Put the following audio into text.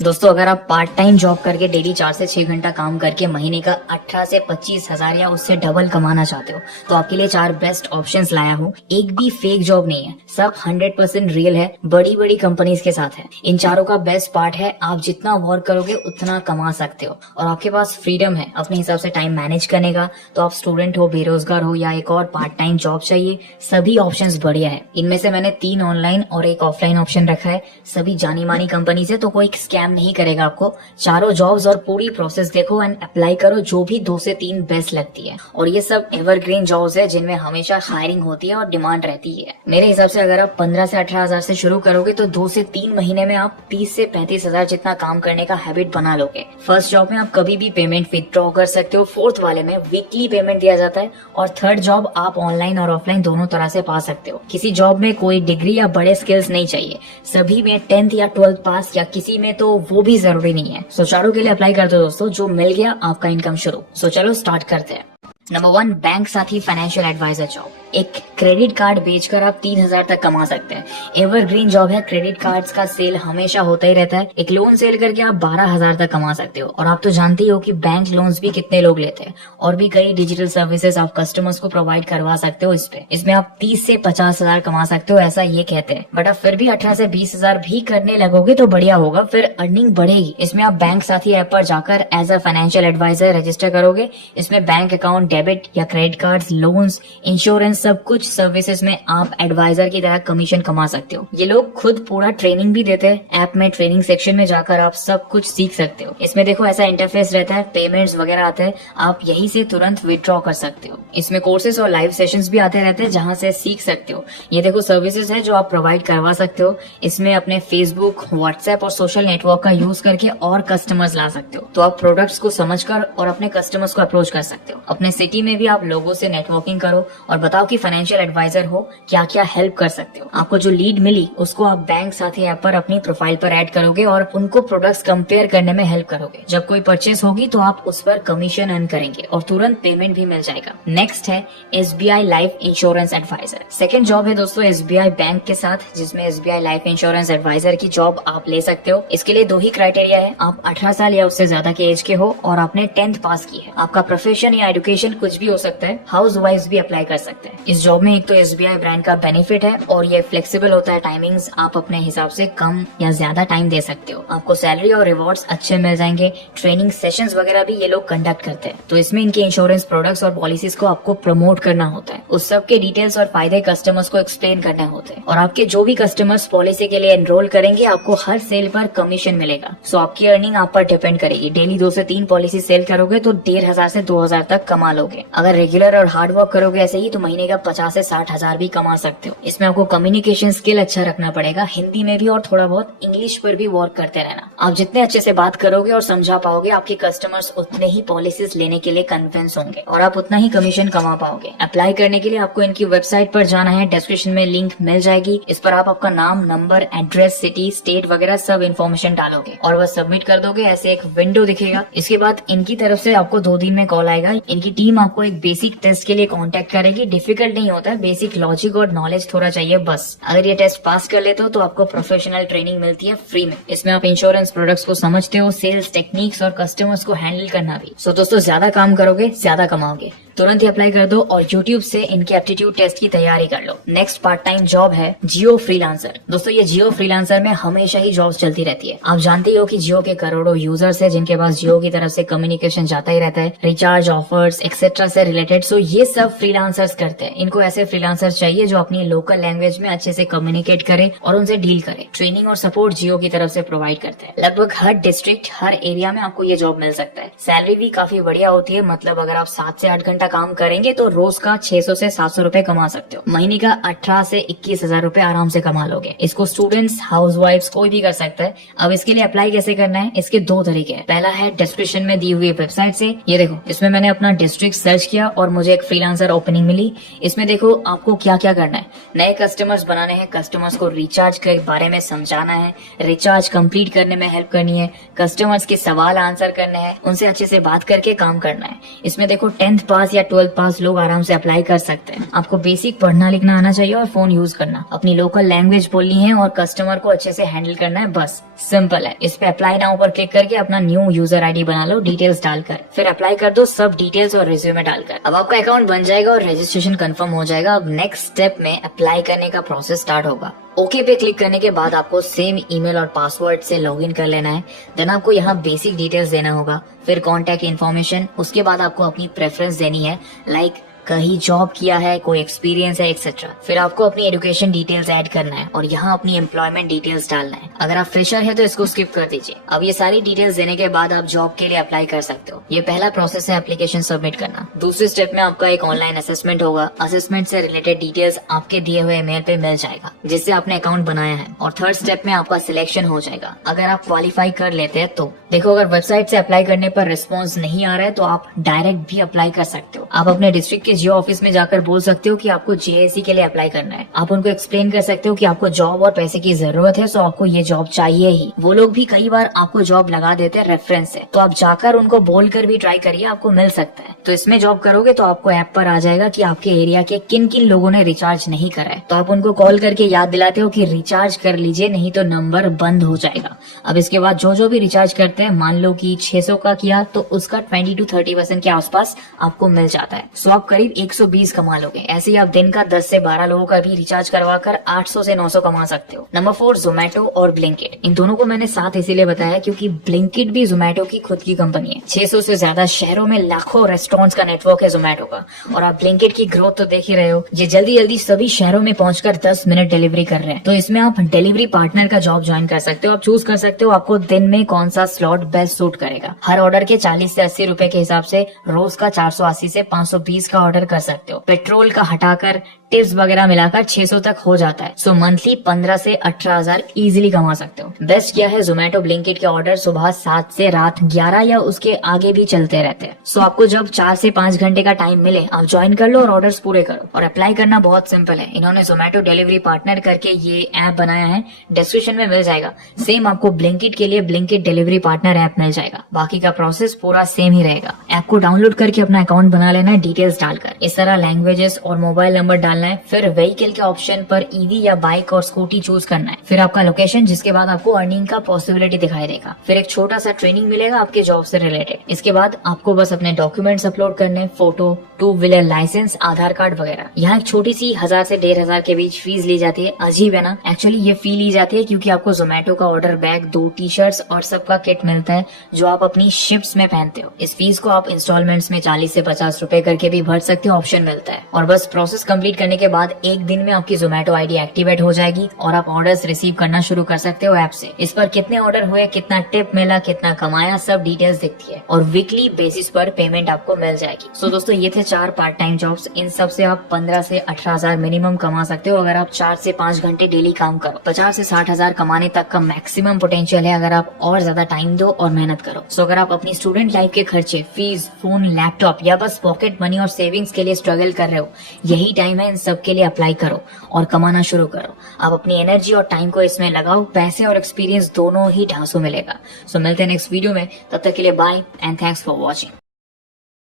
दोस्तों, अगर आप पार्ट टाइम जॉब करके डेली 4 से 6 घंटा काम करके महीने का 18 से 25 हजार या उससे डबल कमाना चाहते हो तो आपके लिए 4 बेस्ट ऑप्शंस लाया हूँ। एक भी फेक जॉब नहीं है, सब 100% रियल है, बड़ी बड़ी कंपनीज के साथ है। इन चारों का बेस्ट पार्ट है आप जितना वर्क करोगे उतना कमा सकते हो और आपके पास फ्रीडम है अपने हिसाब से टाइम मैनेज करने का। तो आप स्टूडेंट हो, बेरोजगार हो या एक और पार्ट टाइम जॉब चाहिए, सभी ऑप्शंस बढ़िया है। इनमें से मैंने 3 ऑनलाइन और एक ऑफलाइन ऑप्शन रखा है। सभी जानी मानी कंपनी से, तो कोई स्कैम नहीं करेगा आपको। चारों जॉब्स और पूरी प्रोसेस देखो एंड अप्लाई करो, जो भी 2 से 3 बेस्ट लगती है। और ये सब एवरग्रीन जॉब्स है जिनमें हमेशा हायरिंग होती है और डिमांड रहती है। मेरे हिसाब से अगर आप 15 से 18 हजार से शुरू करोगे तो 2 से 3 महीने में आप 30 से 35 हजार जितना काम करने का हैबिट बना लोगे। फर्स्ट जॉब में आप कभी भी पेमेंट विथड्रॉ कर सकते हो, फोर्थ वाले में वीकली पेमेंट दिया जाता है और थर्ड जॉब आप ऑनलाइन और ऑफलाइन दोनों तरह से पा सकते हो। किसी जॉब में कोई डिग्री या बड़े स्किल्स नहीं चाहिए, सभी में 10th या 12th पास या किसी में तो वो भी जरूरी नहीं है। सो चारों के लिए अप्लाई कर दो दोस्तों, जो मिल गया आपका इनकम शुरू। सो चलो स्टार्ट करते हैं। नंबर 1, बैंक साथी फाइनेंशियल एडवाइजर जॉब। एक क्रेडिट कार्ड बेचकर आप 3,000 तक कमा सकते हैं। एवरग्रीन जॉब है, क्रेडिट कार्ड्स का सेल हमेशा होता ही रहता है। एक लोन सेल करके आप 12,000 तक कमा सकते हो। और आप तो जानते ही हो कि बैंक लोन्स भी कितने लोग लेते हैं और भी कई डिजिटल सर्विसेज आप कस्टमर्स को प्रोवाइड करवा सकते हो। इसमें आप 30 से 50 हजार कमा सकते हो, ऐसा ये कहते हैं। बट आप फिर भी 18 से 20 हजार भी करने लगोगे तो बढ़िया होगा, फिर अर्निंग बढ़ेगी। इसमें आप बैंक साथी ऐप पर जाकर as a financial advisor register करोगे। इसमें बैंक अकाउंट, डेबिट या क्रेडिट कार्ड्स, लोन्स, इंश्योरेंस, सब कुछ सर्विसेज में आप एडवाइजर की तरह कमीशन कमा सकते हो। ये लोग खुद पूरा ट्रेनिंग भी देते हैं। ऐप में ट्रेनिंग सेक्शन में जाकर आप सब कुछ सीख सकते हो। इसमें देखो ऐसा इंटरफेस रहता है, पेमेंट्स वगैरह आते हैं, आप यहीं से तुरंत विड्रॉ कर सकते हो। इसमें कोर्सेज और लाइव सेशंस भी आते रहते हैं जहां से सीख सकते हो। ये देखो सर्विसेज है जो आप प्रोवाइड करवा सकते हो। इसमें अपने फेसबुक, व्हाट्सएप और सोशल नेटवर्क का यूज करके और कस्टमर्स ला सकते हो। तो आप प्रोडक्ट्स को समझकर और अपने कस्टमर्स को अप्रोच कर सकते हो। अपने सिटी में भी आप लोगों से नेटवर्किंग करो और बताओ कि फाइनेंशियल एडवाइजर हो, क्या क्या हेल्प कर सकते हो। आपको जो लीड मिली उसको आप बैंक साथी ऐप पर अपनी प्रोफाइल पर ऐड करोगे और उनको प्रोडक्ट्स कंपेयर करने में हेल्प करोगे। जब कोई परचेस होगी तो आप उस पर कमीशन अर्न करेंगे और तुरंत पेमेंट भी मिल जाएगा। नेक्स्ट है SBI life insurance advisor. Second job है दोस्तों SBI बैंक के साथ, जिसमें SBI लाइफ इंश्योरेंस एडवाइजर की जॉब आप ले सकते हो। इसके लिए 2 ही क्राइटेरिया है, आप 18 साल या उससे ज्यादा के एज के हो और आपने 10th पास की है। आपका प्रोफेशन या एजुकेशन कुछ भी हो सकता है, हाउस वाइफ भी अप्लाई कर सकते हैं। इस जॉब में एक तो SBI ब्रांड का बेनिफिट है और ये फ्लेक्सिबल होता है टाइमिंग्स, आप अपने हिसाब से कम या ज्यादा टाइम दे सकते हो। आपको सैलरी और रिवॉर्ड्स अच्छे मिल जाएंगे। ट्रेनिंग सेशंस वगैरह भी ये लोग कंडक्ट करते हैं। तो इसमें इनके इंश्योरेंस प्रोडक्ट्स और पॉलिसीज को आपको प्रमोट करना होता है। उस सब के डिटेल्स और फायदे कस्टमर्स को एक्सप्लेन करने होते हैं। और आपके जो भी कस्टमर्स पॉलिसी के लिए एनरोल करेंगे आपको हर सेल पर कमीशन मिलेगा। सो आपकी अर्निंग आप पर डिपेंड करेगी। डेली 2 से 3 पॉलिसी सेल करोगे तो 1,500 से 2,000 तक कमा लोगे। अगर रेगुलर और हार्ड वर्क करोगे ऐसे ही तो महीने का 50 से 60 हजार भी कमा सकते हो। इसमें आपको कम्युनिकेशन स्किल अच्छा रखना पड़ेगा, हिंदी में भी और थोड़ा बहुत इंग्लिश पर भी वर्क करते रहना। आप जितने अच्छे से बात करोगे और समझा पाओगे आपके कस्टमर्स उतने ही पॉलिसीज लेने के लिए कन्विंस होंगे और आप उतना ही कमीशन कमा पाओगे। अप्लाई करने के लिए आपको इनकी वेबसाइट पर जाना है, डिस्क्रिप्शन में लिंक मिल जाएगी। इस पर आप आपका नाम, नंबर, एड्रेस, सिटी, स्टेट वगैरह सब इन्फॉर्मेशन डालोगे और वह सबमिट कर दोगे। ऐसे एक विंडो दिखेगा। इसके बाद इनकी तरफ से आपको 2 दिन में कॉल आएगा। इनकी टीम आपको एक बेसिक टेस्ट के लिए कॉन्टेक्ट करेगी। डिफिकल्ट नहीं होता है, बेसिक लॉजिक और नॉलेज थोड़ा चाहिए बस। अगर ये टेस्ट पास कर लेते हो तो आपको प्रोफेशनल ट्रेनिंग मिलती है फ्री में। इसमें आप इंश्योरेंस प्रोडक्ट्स को समझते हो, सेल्स टेक्निक्स और कस्टमर्स को हैंडल करना भी। सो दोस्तों, ज्यादा काम करोगे ज्यादा कमाओगे। तुरंत ही अप्लाई कर दो और YouTube से इनके एप्टीट्यूड टेस्ट की तैयारी कर लो। नेक्स्ट पार्ट टाइम जॉब है जियो फ्रीलांसर। दोस्तों, ये जियो फ्रीलांसर में हमेशा ही जॉब्स चलती रहती है। आप जानते ही हो कि जियो के करोड़ों यूजर्स है जिनके पास जियो की तरफ से कम्युनिकेशन जाता ही रहता है, रिचार्ज ऑफर्स एक्सेट्रा से रिलेटेड। सो ये सब फ्रीलांसर्स करते हैं। इनको ऐसे फ्रीलांसर्स चाहिए जो अपनी लोकल लैंग्वेज में अच्छे से कम्युनिकेट करे और उनसे डील करे। ट्रेनिंग और सपोर्ट जियो की तरफ से प्रोवाइड करते हैं। लगभग हर डिस्ट्रिक्ट, हर एरिया में आपको ये जॉब मिल सकता है। सैलरी भी काफी बढ़िया होती है, मतलब अगर आप 7 से 8 घंटा काम करेंगे तो रोज का 600 से 700 रुपए कमा सकते हो। महीने का 18 से 21 हजार रुपए आराम से कमा लोगे। इसको स्टूडेंट्स, हाउस वाइफ्स कोई भी कर सकता है। अब इसके लिए अप्लाई कैसे करना है, इसके 2 तरीके हैं। पहला है डिस्क्रिप्शन में दी हुई वेबसाइट से। ये देखो, इसमें मैंने अपना डिस्ट्रिक्ट सर्च किया और मुझे एक फ्रीलांसर ओपनिंग मिली। इसमें देखो आपको क्या क्या करना है। नए कस्टमर्स बनाने हैं, कस्टमर्स को रिचार्ज के बारे में समझाना है, रिचार्ज कंप्लीट करने में हेल्प करनी है, कस्टमर्स के सवाल आंसर करने हैं, उनसे अच्छे से बात करके काम करना है। इसमें देखो 10th पास या 12th पास लोग आराम से अप्लाई कर सकते हैं। आपको बेसिक पढ़ना लिखना आना चाहिए और फोन यूज करना, अपनी लोकल लैंग्वेज बोलनी है और कस्टमर को अच्छे से हैंडल करना है, बस सिंपल है। इस पे अप्लाई नाउ पर क्लिक करके अपना न्यू यूजर आईडी बना लो डिटेल्स डालकर, फिर अप्लाई कर दो सब डिटेल्स और रिज्यूमे डालकर। अब आपका अकाउंट बन जाएगा और रजिस्ट्रेशन कंफर्म हो जाएगा। अब नेक्स्ट स्टेप में अप्लाई करने का प्रोसेस स्टार्ट होगा। ओके पे क्लिक करने के बाद आपको सेम ईमेल और पासवर्ड से लॉगिन कर लेना है। देन आपको यहाँ बेसिक डिटेल्स देना होगा, फिर कॉन्टैक्ट इन्फॉर्मेशन। उसके बाद आपको अपनी प्रेफरेंस देनी है, लाइक कहीं जॉब किया है, कोई एक्सपीरियंस है एक्सेट्रा। फिर आपको अपनी एजुकेशन डिटेल्स ऐड करना है और यहाँ अपनी एम्प्लॉयमेंट डिटेल्स डालना है। अगर आप फ्रेशर है तो इसको स्किप कर दीजिए। अब ये सारी डिटेल्स देने के बाद आप जॉब के लिए अप्लाई कर सकते हो। ये पहला प्रोसेस है एप्लीकेशन सबमिट करना। दूसरे स्टेप में आपका एक ऑनलाइन असेसमेंट होगा। असेसमेंट से रिलेटेड डिटेल्स आपके दिए हुए ईमेल पे मिल जाएगा जिससे आपने अकाउंट बनाया है। और थर्ड स्टेप में आपका सिलेक्शन हो जाएगा अगर आप क्वालिफाई कर लेते हैं तो। देखो, अगर वेबसाइट से अप्लाई करने पर रिस्पॉन्स नहीं आ रहा है तो आप डायरेक्ट भी अप्लाई कर सकते हो। आप अपने डिस्ट्रिक्ट के जियो ऑफिस में जाकर बोल सकते हो कि आपको जेएससी के लिए अप्लाई करना है। आप उनको एक्सप्लेन कर सकते हो कि आपको जॉब और पैसे की जरूरत है, सो आपको ये जॉब चाहिए ही। वो लोग भी कई बार आपको जॉब लगा देते हैं रेफरेंस से, तो आप जाकर उनको बोलकर भी ट्राई करिए, आपको मिल सकता है। तो इसमें जॉब करोगे तो आपको ऐप पर आ जाएगा कि आपके एरिया के किन किन लोगों ने रिचार्ज नहीं करा है, तो आप उनको कॉल करके याद दिलाते हो कि रिचार्ज कर लीजिए, नहीं तो नंबर बंद हो जाएगा। अब इसके बाद जो भी रिचार्ज करते हैं, मान लो कि 600 का किया तो उसका 20 to 30% के आसपास आपको मिल जाता है। सो आप करीब 120 कमा लोगे। ऐसे ही आप दिन का 10 से 12 लोगों का भी रिचार्ज करवा कर 800 से 900 कमा सकते हो। नंबर 4, जोमेटो और ब्लिंकिट। इन दोनों को मैंने साथ इसीलिए बताया क्योंकि ब्लिंकिट भी जोमेटो की खुद की कंपनी है। 600 से ज्यादा शहरों में लाखों रेस्टोरेंट्स का नेटवर्क है जोमेटो का। और आप ब्लिंकिट की ग्रोथ तो देख ही रहे हो, ये जल्दी जल्दी सभी शहरों में पहुंचकर 10 मिनट डिलीवरी कर रहे हैं। तो इसमें आप डिलीवरी पार्टनर का जॉब ज्वाइन कर सकते हो। आप चूज कर सकते हो आपको दिन में कौन सा स्लॉट बेस्ट सूट करेगा। हर ऑर्डर के 40 से 80 रुपए के हिसाब से रोज का 480 से 520 का ऑर्डर कर सकते हो। पेट्रोल का हटाकर टिप्स वगैरह मिलाकर 600 तक हो जाता है। सो मंथली 15 से 18,000 इजीली कमा सकते हो। बेस्ट क्या है, जोमेटो ब्लिंकिट के ऑर्डर सुबह 7 से रात 11 या उसके आगे भी चलते रहते हैं। सो आपको जब 4 से 5 घंटे का टाइम मिले आप ज्वाइन कर लो और ऑर्डर्स पूरे करो। और अप्लाई करना बहुत सिंपल है। इन्होंने जोमेटो डिलीवरी पार्टनर करके ये ऐप बनाया है, डिस्क्रिप्शन में मिल जाएगा। सेम आपको ब्लिंकिट के लिए ब्लिंकिट डिलीवरी पार्टनर ऐप मिल जाएगा। बाकी का प्रोसेस पूरा सेम ही रहेगा। ऐप को डाउनलोड करके अपना अकाउंट बना लेना है डिटेल्स डालकर। इस तरह लैंग्वेजेस और मोबाइल नंबर डालना है। फिर व्हीकल के ऑप्शन पर ईवी या बाइक और स्कूटी चूज करना है। फिर आपका लोकेशन, जिसके बाद आपको अर्निंग का पॉसिबिलिटी दिखाई देगा। फिर एक छोटा सा ट्रेनिंग मिलेगा आपके जॉब से रिलेटेड। इसके बाद आपको बस अपने डॉक्यूमेंट्स अपलोड करने, फोटो, 2 व्हीलर लाइसेंस, आधार कार्ड वगैरह। यहाँ एक छोटी सी 1000 से 1500 के बीच फीस ली जाती है। अजीब है ना? एक्चुअली ये फी ली जाती है क्योंकि आपको जोमेटो का ऑर्डर बैग, 2 टी-शर्ट्स और सबका किट मिलता है जो आप अपनी शिफ्ट्स में पहनते हो। इस फीस को आप इंस्टॉलमेंट्स में 40 से 50 रुपए करके भी भर सकते हो, ऑप्शन मिलता है। और बस प्रोसेस कंप्लीट करने के बाद एक दिन में आपकी जोमेटो आईडी एक्टिवेट हो जाएगी और आप ऑर्डर्स रिसीव करना शुरू कर सकते हो ऐप से। इस पर कितने ऑर्डर हुए, कितना टिप मिला, कितना कमाया, सब डिटेल्स दिखती है और वीकली बेसिस पर पेमेंट आपको मिल जाएगी। सो दोस्तों, ये थे 4 पार्ट टाइम जॉब्स। इन सब से आप 15 से 18,000 मिनिमम कमा सकते हो अगर आप 4 से 5 घंटे डेली काम करो। 50 से 60,000 कमाने तक का मैक्सिमम पोटेंशियल है अगर आप और ज्यादा टाइम दो और मेहनत करो। सो अगर आप अपनी स्टूडेंट लाइफ के खर्चे, फीस, फोन, लैपटॉप या बस पॉकेट मनी और सेविंग्स के लिए स्ट्रगल कर रहे हो, यही टाइम है इन सब के लिए अप्लाई करो और कमाना शुरू करो। आप अपनी एनर्जी और टाइम को इसमें लगाओ, पैसे और एक्सपीरियंस दोनों ही ढांसों मिलेगा। सो मिलते हैं नेक्स्ट वीडियो में, तब तक के लिए bye and thanks for watching.